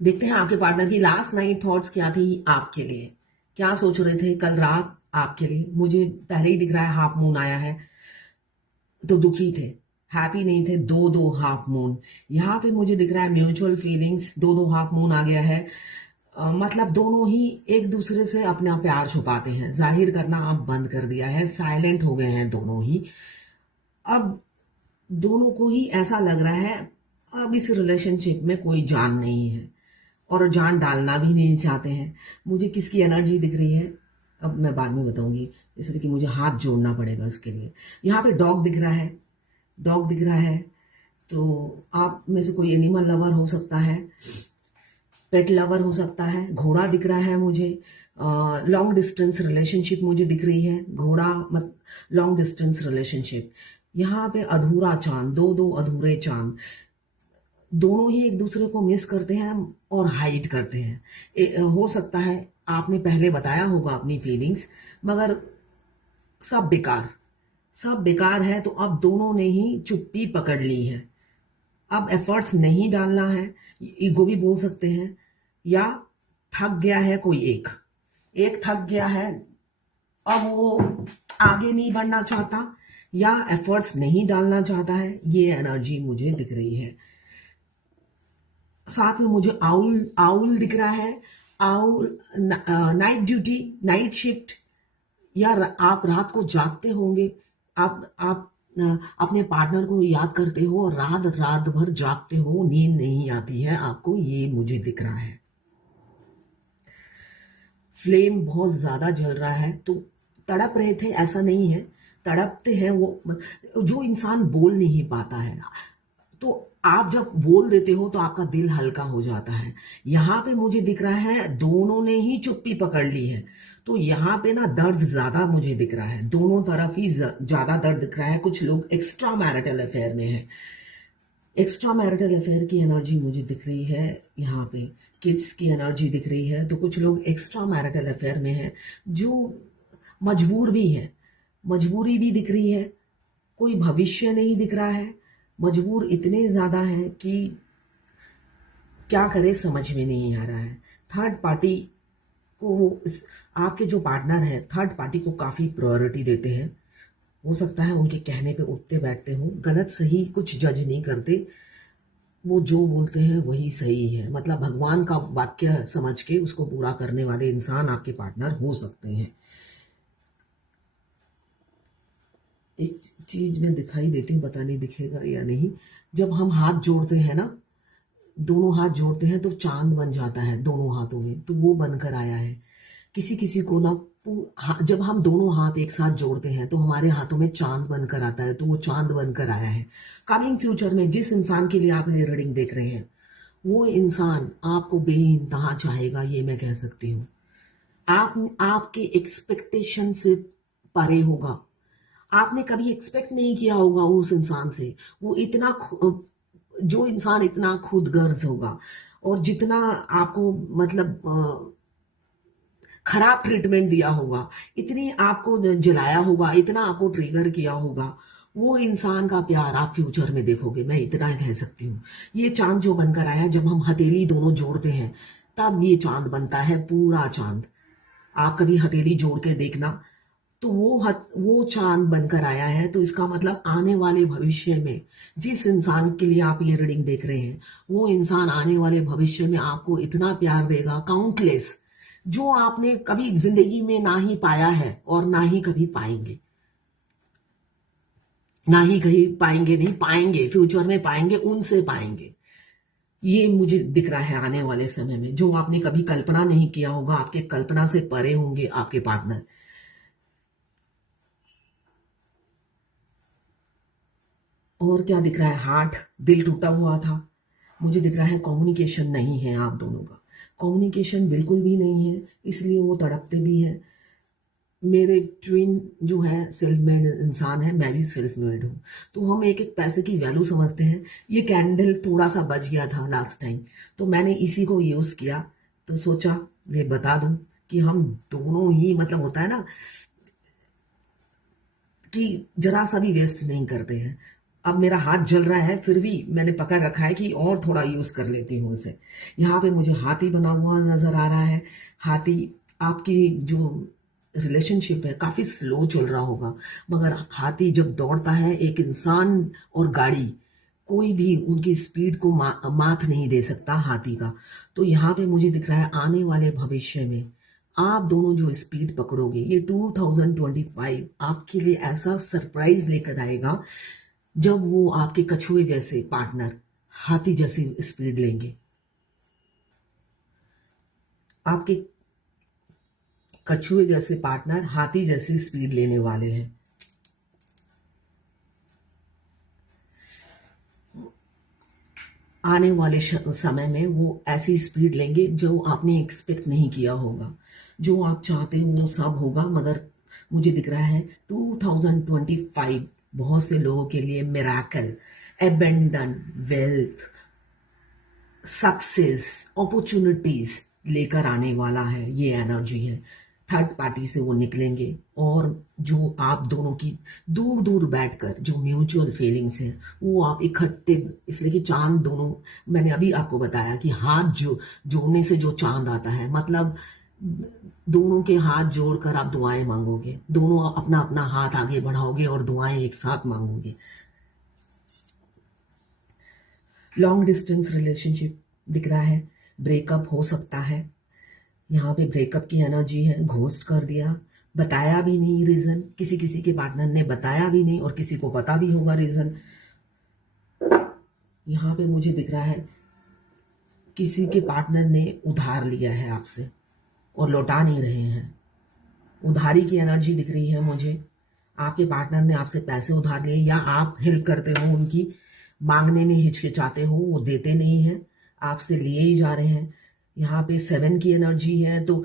देखते हैं आपके पार्टनर की लास्ट नाइट थॉट्स क्या थी आपके लिए। क्या सोच रहे थे कल रात आपके लिए। मुझे पहले ही दिख रहा है हाफ मून आया है, तो दुखी थे, हैप्पी नहीं थे। दो दो हाफ मून यहाँ पे मुझे दिख रहा है, म्यूचुअल फीलिंग्स। दो दो हाफ मून आ गया है। मतलब दोनों ही एक दूसरे से अपना प्यार छुपाते हैं, जाहिर करना आप बंद कर दिया है, साइलेंट हो गए हैं दोनों ही। अब दोनों को ही ऐसा लग रहा है अब इस रिलेशनशिप में कोई जान नहीं है, और जान डालना भी नहीं चाहते हैं। मुझे किसकी एनर्जी दिख रही है अब मैं बाद में बताऊंगी, इसलिए कि मुझे हाथ जोड़ना पड़ेगा इसके लिए। यहाँ पे डॉग दिख रहा है, डॉग दिख रहा है। तो आप में से कोई एनिमल लवर हो सकता है, पेट लवर हो सकता है। घोड़ा दिख रहा है मुझे, लॉन्ग डिस्टेंस रिलेशनशिप मुझे दिख रही है। घोड़ा मत लॉन्ग डिस्टेंस रिलेशनशिप। यहाँ पे अधूरा चांद, दो दो अधूरे चांद। दोनों ही एक दूसरे को मिस करते हैं और हाइड करते हैं। हो सकता है आपने पहले बताया होगा अपनी फीलिंग्स, मगर सब बेकार, सब बेकार है। तो अब दोनों ने ही चुप्पी पकड़ ली है। अब एफर्ट्स नहीं डालना है, ईगो भी बोल सकते हैं, या थक गया है कोई एक, एक थक गया है, अब वो आगे नहीं बढ़ना चाहता या एफर्ट्स नहीं डालना चाहता है। ये एनर्जी मुझे दिख रही है। साथ में मुझे आउल आउल दिख रहा है। Owl night duty, night shift, या आप रात को जागते होंगे। आप अपने पार्टनर को याद करते हो और रात रात भर जागते हो, नींद नहीं आती है आपको, ये मुझे दिख रहा है। फ्लेम बहुत ज्यादा जल रहा है, तो तड़प रहे थे ऐसा नहीं है, तड़पते हैं वो। जो इंसान बोल नहीं पाता है, तो आप जब बोल देते हो तो आपका दिल हल्का हो जाता है। यहाँ पे मुझे दिख रहा है दोनों ने ही चुप्पी पकड़ ली है, तो यहाँ पे ना दर्द ज्यादा मुझे दिख रहा है, दोनों तरफ ही ज्यादा दर्द दिख रहा है। कुछ लोग एक्स्ट्रा मैरिटल अफेयर में है, एक्स्ट्रा मैरिटल अफेयर की एनर्जी मुझे दिख रही है। यहाँ पे किड्स की एनर्जी दिख रही है, तो कुछ लोग एक्स्ट्रा मैरिटल अफेयर में है जो मजबूर भी है, मजबूरी भी दिख रही है। कोई भविष्य नहीं दिख रहा है, मजबूर इतने ज्यादा है कि क्या करे समझ में नहीं आ रहा है। थर्ड पार्टी को आपके जो पार्टनर है थर्ड पार्टी को काफी प्रायोरिटी देते हैं। हो सकता है उनके कहने पे उठते बैठते हो, गलत सही कुछ जज नहीं करते, वो जो बोलते हैं वही सही है। मतलब भगवान का वाक्य समझ के उसको पूरा करने वाले इंसान आपके पार्टनर हो सकते हैं। एक चीज में दिखाई देती हूँ, पता नहीं दिखेगा या नहीं। जब हम हाथ जोड़ते हैं ना, दोनों हाथ जोड़ते हैं तो चांद बन जाता है दोनों हाथों में, तो वो बनकर आया है। किसी किसी को ना जब हम दोनों हाथ एक साथ जोड़ते हैं तो हमारे हाथों में चांद बनकर आता है, तो वो चांद बनकर आया है। कमिंग फ्यूचर में जिस इंसान के लिए आप ये रीडिंग देख रहे हैं, वो इंसान आपको बेइंतहा चाहेगा, ये मैं कह सकती हूँ। आपके एक्सपेक्टेशन से परे होगा। आपने कभी एक्सपेक्ट नहीं किया होगा उस इंसान से। वो इतना जो इंसान इतना खुदगर्ज होगा, और जितना आपको मतलब खराब ट्रीटमेंट दिया होगा, इतनी आपको जलाया होगा, इतना आपको ट्रिगर किया होगा, वो इंसान का प्यार आप फ्यूचर में देखोगे, मैं इतना कह सकती हूँ। ये चांद जो बनकर आया, जब हम हथेली दोनों जोड़ते हैं तब ये चांद बनता है, पूरा चांद। आप कभी हथेली जोड़ के देखना, तो वो चांद बनकर आया है। तो इसका मतलब आने वाले भविष्य में जिस इंसान के लिए आप ये रीडिंग देख रहे हैं, वो इंसान आने वाले भविष्य में आपको इतना प्यार देगा, काउंटलेस, जो आपने कभी जिंदगी में ना ही पाया है और ना ही कभी पाएंगे। ना ही कहीं पाएंगे, नहीं पाएंगे, फ्यूचर में पाएंगे, उनसे पाएंगे। ये मुझे दिख रहा है आने वाले समय में, जो आपने कभी कल्पना नहीं किया होगा, आपके कल्पना से परे होंगे आपके पार्टनर। और क्या दिख रहा है, हार्ट, दिल टूटा हुआ था। मुझे दिख रहा है कम्युनिकेशन नहीं है आप दोनों का, कम्युनिकेशन बिल्कुल भी नहीं है, इसलिए वो तड़पते भी हैं। मेरे ट्विन जो है सेल्फ मेड इंसान है, मैं भी सेल्फ मेड हूँ, तो हम एक एक पैसे की वैल्यू समझते हैं। ये कैंडल थोड़ा सा बच गया था लास्ट टाइम, तो मैंने इसी को यूज किया, तो सोचा ये बता दूं कि हम दोनों ही, मतलब होता है ना कि जरा सा भी वेस्ट नहीं करते हैं। अब मेरा हाथ जल रहा है, फिर भी मैंने पकड़ रखा है कि और थोड़ा यूज कर लेती हूँ उसे। यहाँ पे मुझे हाथी बना हुआ नजर आ रहा है। हाथी, आपकी जो रिलेशनशिप है काफी स्लो चल रहा होगा, मगर हाथी जब दौड़ता है, एक इंसान और गाड़ी, कोई भी उनकी स्पीड को मात नहीं दे सकता हाथी का। तो यहाँ पे मुझे दिख रहा है आने वाले भविष्य में आप दोनों जो स्पीड पकड़ोगे, ये 2025 आपके लिए ऐसा सरप्राइज लेकर आएगा जब वो आपके कछुए जैसे पार्टनर हाथी जैसी स्पीड लेंगे। आपके कछुए जैसे पार्टनर हाथी जैसी स्पीड लेने वाले हैं। आने वाले समय में वो ऐसी स्पीड लेंगे जो आपने एक्सपेक्ट नहीं किया होगा। जो आप चाहते हो वो सब होगा, मगर मुझे दिख रहा है 2025 बहुत से लोगों के लिए miracle, abandon, wealth, success, opportunities लेकर आने वाला है। ये एनर्जी है। थर्ड पार्टी से वो निकलेंगे, और जो आप दोनों की दूर दूर बैठकर जो म्यूचुअल फीलिंग्स हैं वो आप इकट्ठे, इसलिए कि चांद दोनों, मैंने अभी आपको बताया कि हाथ जो जोड़ने से जो चांद आता है, मतलब दोनों के हाथ जोड़कर आप दुआएं मांगोगे, दोनों अपना अपना हाथ आगे बढ़ाओगे और दुआएं एक साथ मांगोगे। लॉन्ग डिस्टेंस रिलेशनशिप दिख रहा है, ब्रेकअप हो सकता है। यहाँ पे ब्रेकअप की एनर्जी है, घोस्ट कर दिया, बताया भी नहीं रीजन, किसी किसी के पार्टनर ने बताया भी नहीं और किसी को पता भी होगा रीजन। यहाँ पे मुझे दिख रहा है किसी के पार्टनर ने उधार लिया है आपसे और लौटा नहीं रहे हैं। उधारी की एनर्जी दिख रही है मुझे। आपके पार्टनर ने आपसे पैसे उधार लिए, या आप हेल्प करते हो उनकी, मांगने में हिचकिचाते हो, वो देते नहीं है, आपसे लिए ही जा रहे हैं। यहाँ पे 7 की एनर्जी है, तो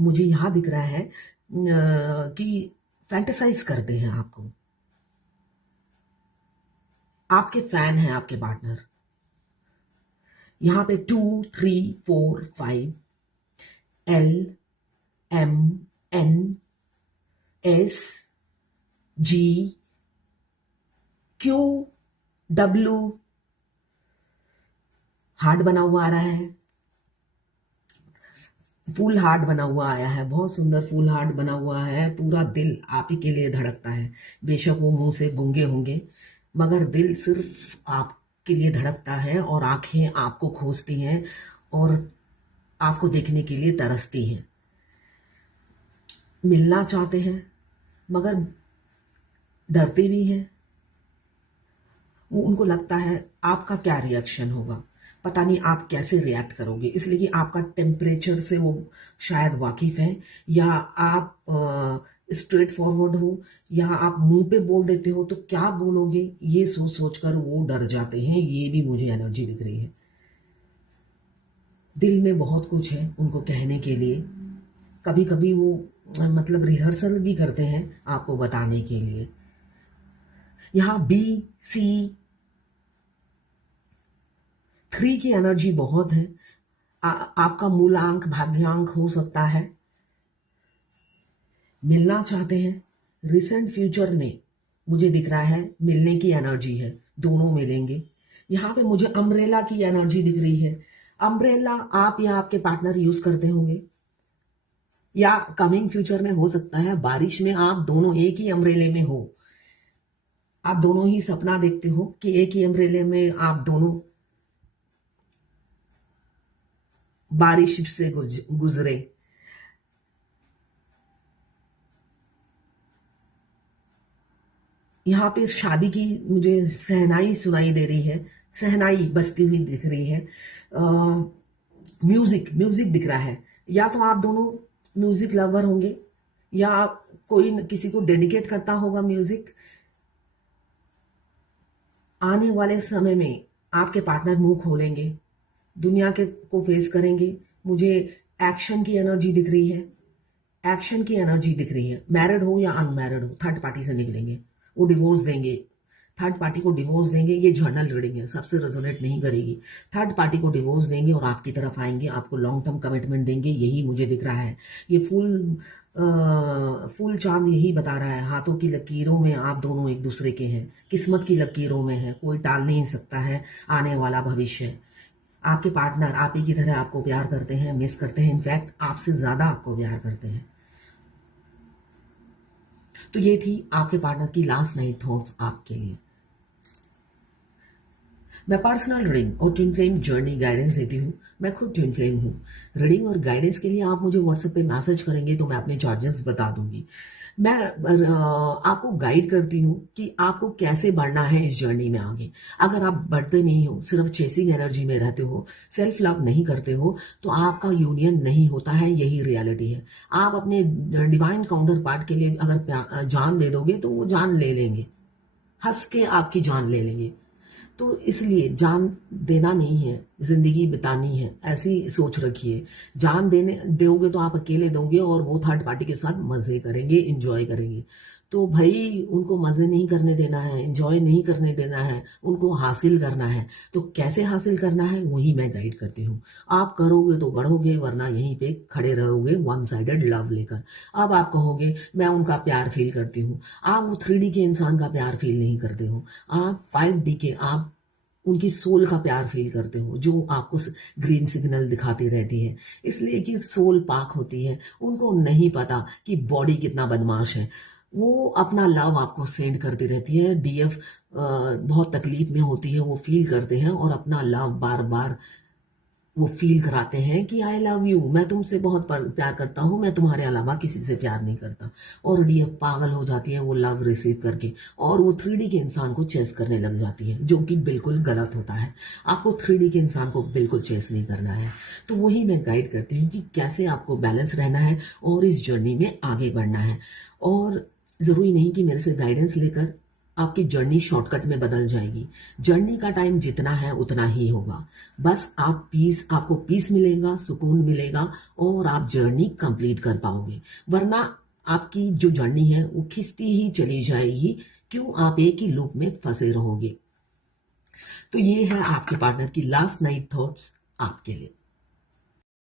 मुझे यहाँ दिख रहा है कि फैंटेसाइज करते हैं आपको, आपके फैन हैं आपके पार्टनर। यहाँ पे 2, 3, 4, 5, L, M, N, S, G, Q, W, heart बना हुआ आ रहा है, फुल हार्ट बना हुआ आया है, बहुत सुंदर फुल हार्ट बना हुआ है। पूरा दिल आप ही के लिए धड़कता है। बेशक वो मुंह से गूंगे होंगे, मगर दिल सिर्फ आपके लिए धड़कता है, और आंखें आपको खोजती हैं और आपको देखने के लिए तरसती हैं। मिलना चाहते हैं मगर डरते भी हैं। वो, उनको लगता है आपका क्या रिएक्शन होगा, पता नहीं आप कैसे रिएक्ट करोगे, इसलिए कि आपका टेम्परेचर से वो शायद वाकिफ है, या आप स्ट्रेट फॉरवर्ड हो, या आप मुंह पे बोल देते हो तो क्या बोलोगे ये सोच सोच कर वो डर जाते हैं। ये भी मुझे एनर्जी दिख रही है। दिल में बहुत कुछ है उनको कहने के लिए। कभी कभी वो मतलब रिहर्सल भी करते हैं आपको बताने के लिए। यहाँ B, C, 3 की एनर्जी बहुत है। आपका मूलांक भाग्यांक हो सकता है। मिलना चाहते हैं, रिसेंट फ्यूचर में मुझे दिख रहा है मिलने की एनर्जी है, दोनों मिलेंगे। यहाँ पे मुझे अम्ब्रेला की एनर्जी दिख रही है। अम्ब्रेला आप या आपके पार्टनर यूज करते होंगे, या कमिंग फ्यूचर में हो सकता है बारिश में आप दोनों एक ही अम्ब्रेले में हो। आप दोनों ही सपना देखते हो कि एक ही अम्ब्रेले में आप दोनों बारिश से गुजरे। यहाँ पे शादी की मुझे सहनाई सुनाई दे रही है, सहनाई बजती हुई दिख रही है। म्यूजिक म्यूजिक दिख रहा है। या तो आप दोनों म्यूजिक लवर होंगे, या आप कोई किसी को डेडिकेट करता होगा म्यूजिक। आने वाले समय में आपके पार्टनर मुंह खोलेंगे, दुनिया के को फेस करेंगे। मुझे एक्शन की एनर्जी दिख रही है, एक्शन की एनर्जी दिख रही है। मैरिड हो या अनमैरिड हो, थर्ड पार्टी से निकलेंगे, वो डिवोर्स देंगे, थर्ड पार्टी को डिवोर्स देंगे, ये जर्नल रीडिंग है, सबसे रेजोनेट नहीं करेगी। थर्ड पार्टी को डिवोर्स देंगे और आपकी तरफ आएंगे, आपको लॉन्ग टर्म कमिटमेंट देंगे, यही मुझे दिख रहा है। ये फूल चांद यही बता रहा है, हाथों की लकीरों में आप दोनों एक दूसरे के हैं, किस्मत की लकीरों में है, कोई टाल नहीं सकता है आने वाला भविष्य। आपके पार्टनर आप ही की तरह आपको प्यार करते हैं, मिस करते हैं, इनफैक्ट आपसे ज्यादा आपको प्यार करते हैं। तो ये थी आपके पार्टनर की लास्ट नाइट थॉट्स आपके लिए। मैं पर्सनल रीडिंग और ट्विन फ्लेम जर्नी गाइडेंस देती हूँ। मैं खुद ट्विन फ्लेम हूँ। रीडिंग और गाइडेंस के लिए आप मुझे व्हाट्सएप पे मैसेज करेंगे तो मैं अपने चार्जेस बता दूंगी। मैं आपको गाइड करती हूँ कि आपको कैसे बढ़ना है इस जर्नी में आगे। अगर आप बढ़ते नहीं हो, सिर्फ चेसिंग एनर्जी में रहते हो, सेल्फ लव नहीं करते हो, तो आपका यूनियन नहीं होता है, यही रियलिटी है। आप अपने डिवाइन काउंटर पार्ट के लिए अगर जान दे दोगे तो वो जान ले लेंगे, हंस के आपकी जान ले लेंगे। तो इसलिए जान देना नहीं है, जिंदगी बितानी है, ऐसी सोच रखिए। जान देने दोगे तो आप अकेले दोगे और वो थर्ड पार्टी के साथ मजे करेंगे, इंजॉय करेंगे। तो भाई उनको मजे नहीं करने देना है, इंजॉय नहीं करने देना है, उनको हासिल करना है। तो कैसे हासिल करना है वही मैं गाइड करती हूँ। आप करोगे तो बढ़ोगे, वरना यहीं पे खड़े रहोगे वन साइडेड लव लेकर। अब आप कहोगे मैं उनका प्यार फील करती हूँ, आप वो 3D के इंसान का प्यार फील नहीं करते हो, आप 5D के, आप उनकी सोल का प्यार फील करते हो जो आपको ग्रीन सिग्नल दिखाती रहती है, इसलिए कि सोल पाक होती है। उनको नहीं पता कि बॉडी कितना बदमाश है। वो अपना लव आपको सेंड करती रहती है। डीएफ बहुत तकलीफ में होती है, वो फील करते हैं और अपना लव बार बार वो फील कराते हैं कि आई लव यू, मैं तुमसे बहुत प्यार करता हूँ, मैं तुम्हारे अलावा किसी से प्यार नहीं करता। और डीएफ पागल हो जाती है वो लव रिसीव करके, और वो 3D के इंसान को चेस करने लग जाती है, जो कि बिल्कुल गलत होता है। आपको 3D के इंसान को बिल्कुल चेस नहीं करना है। तो वही मैं गाइड करती हूँ कि कैसे आपको बैलेंस रहना है और इस जर्नी में आगे बढ़ना है। और ज़रूरी नहीं कि मेरे से गाइडेंस लेकर आपकी जर्नी शॉर्टकट में बदल जाएगी। जर्नी का टाइम जितना है उतना ही होगा। बस आपको पीस मिलेगा, सुकून मिलेगा और आप जर्नी कंप्लीट कर पाओगे। वरना आपकी जो जर्नी है वो खिंचती ही चली जाएगी। क्यों? आप एक ही लूप में फंसे रहोगे। तो ये है आपके पार्टनर की लास्ट नाइट थॉट्स आपके लिए।